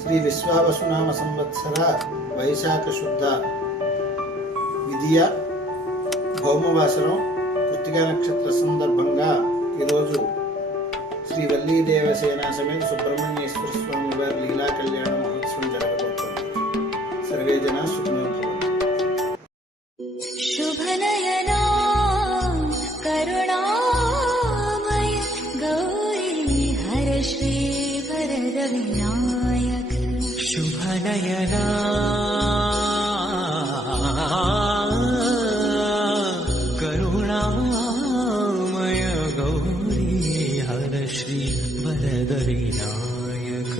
శ్రీ విశ్వావసునామ సంవత్సర వైశాఖ శుద్ధ విధియ భౌమవాసరం కృత్తికా నక్షత్ర సందర్భంగా ఈరోజు శ్రీ వల్లీ దేవసేన సమేత సుబ్రహ్మణ్యేశ్వర స్వామి వారి లీలా కళ్యాణ మహోత్సవం జరగబోతోంది. సర్వే జనా సుఖినో భవంతు. శుభనయనా కరుణామయ గౌరీ హర శ్రీ వరద వినాయక శుభనయనా కరుణామయ గౌరీ హర శ్రీ వరద వినాయక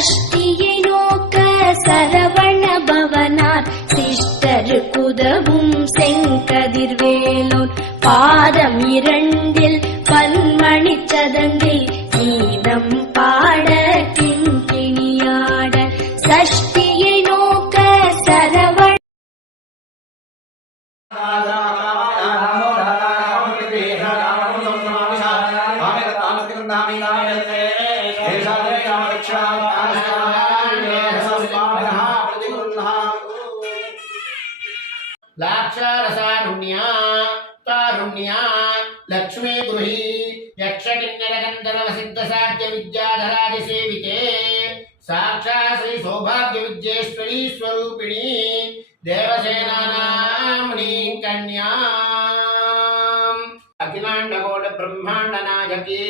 சஷ்டியினோக்க சரவண பவனார் சிஷ்டர் குதவும் செங்கதிர்வேலோன் பாதம் இரண்டில் பன்மணி சதங்கை கீதம் பாட கிண்கிணியாட சஷ்டியை நோக்க சரவண లాక్షారసారుణ్యా తారుణ్యా లక్ష్మీ గృహీ యక్షకిన్నరగంధర్వ సిద్ధ సాధ్య విద్యాధరాది సేవితే సాక్షాత్ శ్రీ సౌభాగ్య విద్యేశ్వరీ స్వరూపిణి దేవసేనానామ్నీ కన్యా అఖిలాండకోట బ్రహ్మాండ నాయకి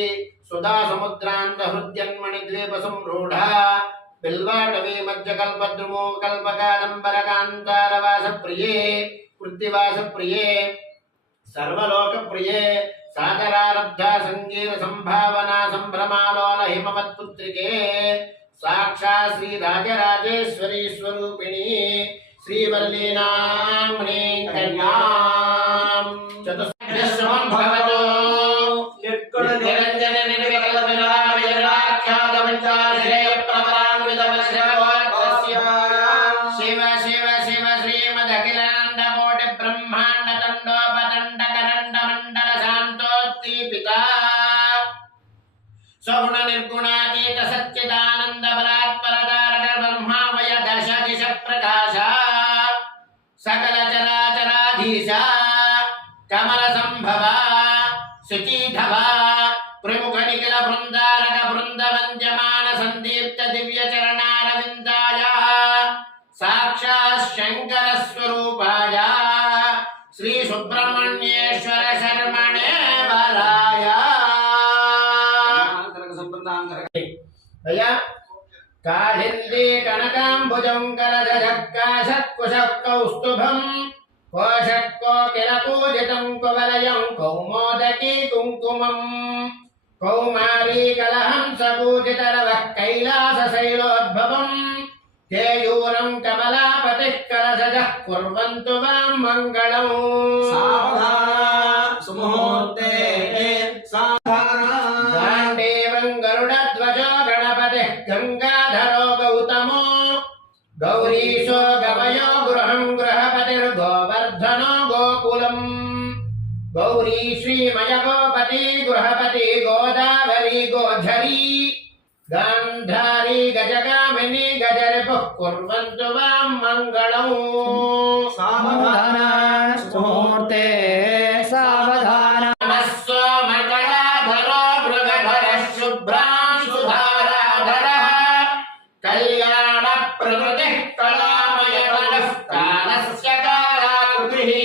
సుధా సముద్రాంత హృద్యన్మణి ద్వీప సంరూఢ బిల్వాటవీ మధ్యకల్పద్రుమో కల్పకాదంబరకాంతారవాస ప్రియే కృత్తివాస ప్రియే సర్వలోక ప్రియే సాగరారబ్ధ సంగీత సంభావనా సంభ్రమాలోల హిమవత్పుత్రికే సాక్షాత్ శ్రీ రాజరాజేశ్వరీ స్వరూపిణి శ్రీవల్లీనామ్నీ కన్యాం చతుస్సమం భవతో నిరంజన నిర్వికల్ప విరాఖ్యాత పంచాశ్రేయ ప్రవరాన్విత వశ్రవోత్కస్య శివ శివ శివ శ్రీమదఖిలాండ కోటి బ్రహ్మాండ తండోపతండ కరండ మండల శాంతోద్దీపిత సగుణ నిర్గుణాతీత సచ్చిదానంద బలాత్పరతారక బ్రహ్మావయ దశ దిశ ప్రకాశ సకల చరాచరాధీశ కమల సంభవ శుచీధవ ప్రముఖ నిఖిల బృందారక బృంద వంద్యమాన సందీప్త దివ్య చరణారవిందాయ సాక్షాత్ శంకర స్వరూపాయ శ్రీ సుబ్రహ్మణ్యేశ్వర శర్మణే వరాయ కాళిందీ కనకాంబుజం కలశక్కాశక్కుశః కౌస్తుభం కోశక్కోకిల పూజితం కువలయం కౌమోదకీ కుంకుమం కౌమారీ కలహంస పూజితరవః కైలాస శైలోద్భవం కేయూరం కమలాపతిః కలశజః కుర్వంతు వాం మంగళం సుముహూర్తే గాంధీవం గరుడధ్వజో గణపతిః గంగాధరో గౌతమో గౌరీశో గవయో గృహం గృహపతిర్గోవర్ధనో గోకులం గౌరీ శ్రీమయ గోపతి గృహపతి గోదావరి గోధరీ గాంధారీ గజగామిని గజరిపుః కుర్వంతు వాం మంగళం ముహూర్తే సావధాన సోమకళాధరో మృగధర శుభ్రాంశుధారాధర కళ్యాణ ప్రకృతి కళామయ కాలస్య కాలాకృతి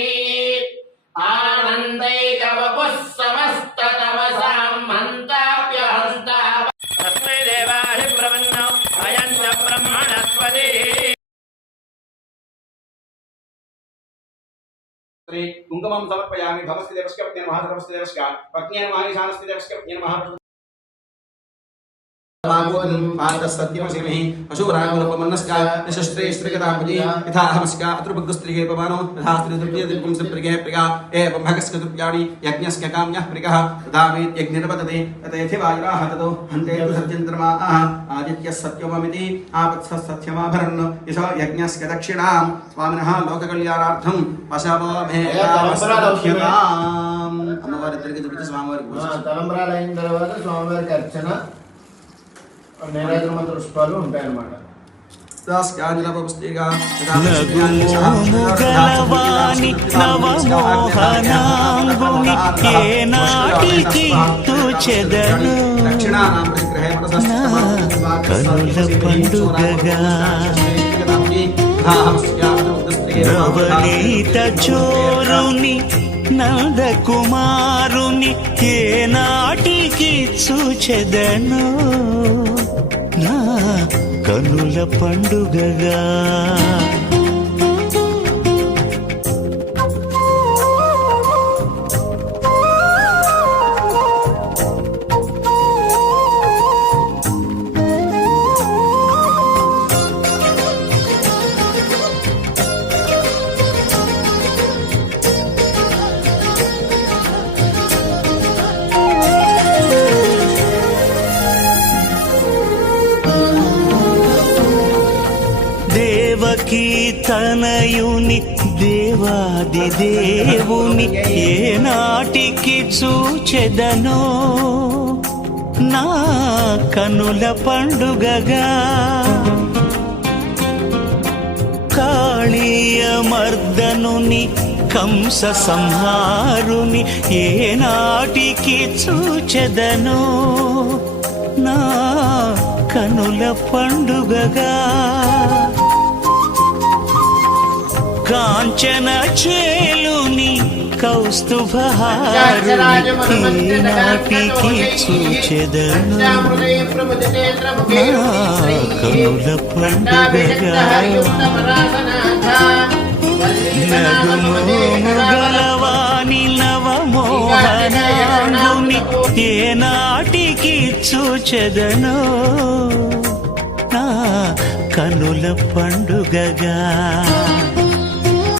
ఆనందైకవపుః సమస్త తమసాం హంతాప్యహంత తస్మై దేవాహి ప్రవన్నో అయంత బ్రహ్మణస్పతి కుంకుమం సమర్పయామి భవస్తి దేవస్య పత్ని మహాధర్మస్తి దేవస్య పత్ని మహానిశానస్తి దేవస్య పత్ని మహా शस्त्रे स्त्रीगतापति यथा अहमस्का अतृपगुस्त्रिगे पवनो यथा स्त्रीदुर्प्रियदिपुं सप्रिगे प्रिया एवं भगस्य दुर्प्याणि यज्ञस्य काम्यः प्रियः तदामे यज्ञनिर्पतते तथेति वायुराः ततो हन्ते तु सत्यन्द्रमाः आदित्यः सत्यममिति आपत्सः सत्यमाभरन् यशो यज्ञस्य दक्षिणां स्वामिनः लोककल्याणार्थं पशवो मे వారిద్దరికి చూపించి స్వామివారికి పూజ. తలంబ్రాలు అయిన తర్వాత స్వామివారికి అర్చన, నీరాజన పుష్పాలు ఉంటాయన్నమాట. నగుమోముగలవాని నవమోహనాంగుని ఏనాటికి తూచెదను కనుల పండుగగా నవనీత చోరుని నందకుమారుని ఏనాటికి చూచెదను నా కనుల పండుగగా. దేవకీ తనయుని దేవాది దేవుని ఏనాటికి చూచెదనో నా కనుల పండుగగా. కాళీయ మర్దనుని కంస సంహారుని ఏనాటికి చూచెదనో నా కనుల పండుగగా. కాంచన చేలుని కౌస్తుభహారుని నాటికి చూచెదను కనుల పండుగగా. నగుమోముగలవాని నవమోహనాంగుని ఏనాటికి చూచెదను నా కనుల పండుగగా.